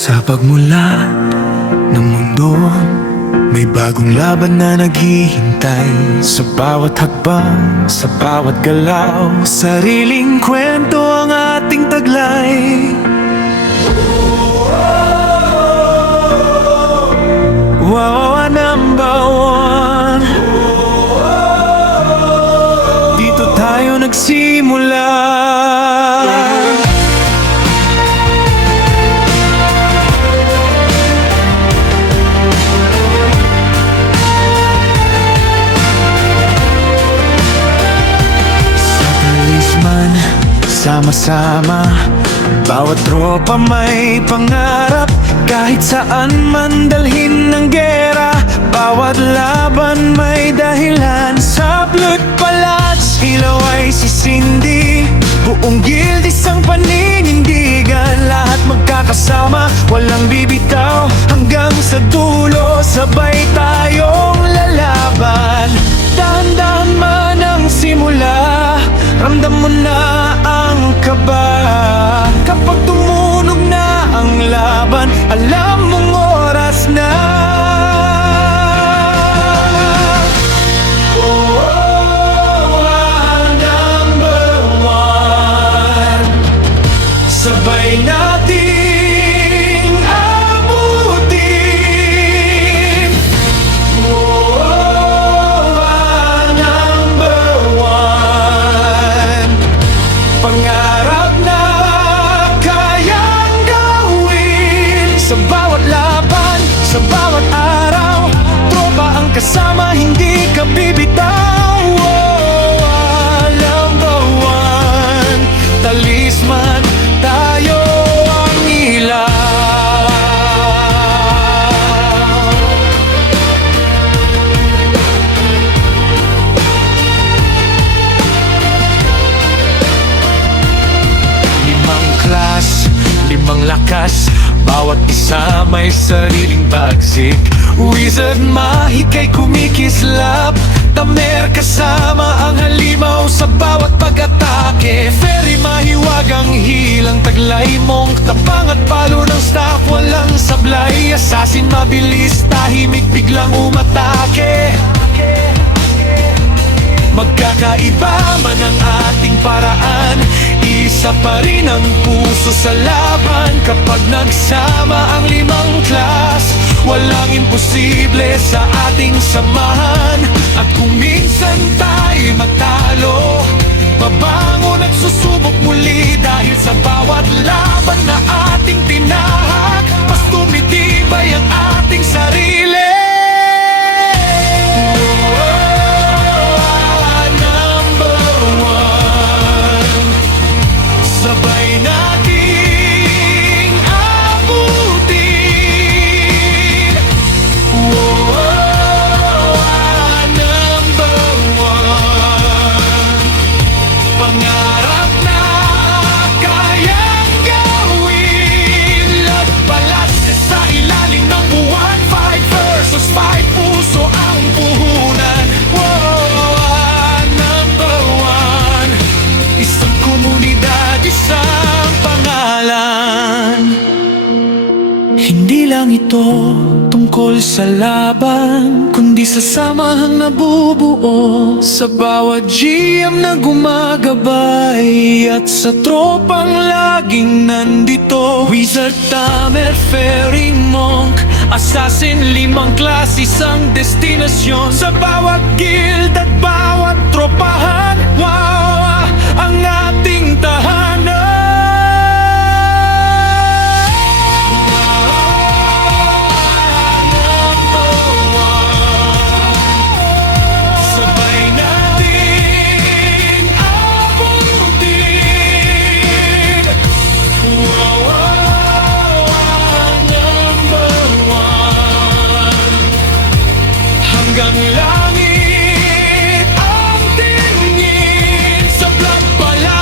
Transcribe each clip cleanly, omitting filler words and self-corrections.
Sa pagmulat ng mundo, may bagong laban na naghihintay. Sa bawat hakbang, sa bawat galaw, sariling kwento ang ating taglay. Wow, number one. Dito tayo nagsimula. Sama-sama, bawat tropa may pangarap. Kahit saan man dalhin ng gera, bawat laban may dahilan. Sa Blood Palace, ilaw ay sisindi, buong guild isang paninindigan. Lahat magkakasama, walang bibitaw, hanggang sa dulo sabay tayong lalaban. Dahan-dahan man ang simula, ramdam mo na ang kaba. Kapag tumunog na ang laban, alam mong oras na. Number one, sabay nating abutin. Number one, pangarap na kayang gawin. Sa bawat laban, sa bawat araw, tropa ang kasama, hindi ka bibitaw. Number one, talisman, tayo ang ilaw. Limang class, limang lakas, bawat isa may sariling bagsik. Wizard mahikay kumikislap, Tamer kasama ang halimaw sa bawat pag-atake. Fairy mahiwagang hilang taglay, Monk tapang at palo ng staff, walang sablay. Assassin mabilis, tahimik biglang umatake. Magkakaiba man ang ating paraan, isa pa rin ang puso sa laban. Kapag nagsama ang limang class, walang imposible sa ating samahan. At kung minsan tayo matalo, babangon at susubok muli. Dahil sa bawat laban na ating tinahak, mas tumitibay ang ating sarili. Sabay nating abutin. Number one, pangarap na kayang gawin. Blood Palace sa ilalim ng buwan, 5 versus 5, puso ang puhunan. Number one, isang komunidad, isang pangalan. Hindi lang ito tungkol sa laban, kundi sa samahang nabubuo. Sa bawat GM na gumagabay, at sa tropang laging nandito. Wizard, Tamer, Fairy, Monk, Assassin, limang class, isang destinasyon. Sa bawat guild at bawat tropahan, wow, ang ating tahanan. Sabay nating abutin. Number one, hanggang langit ang tingin. Sa Blood Palace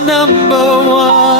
number one.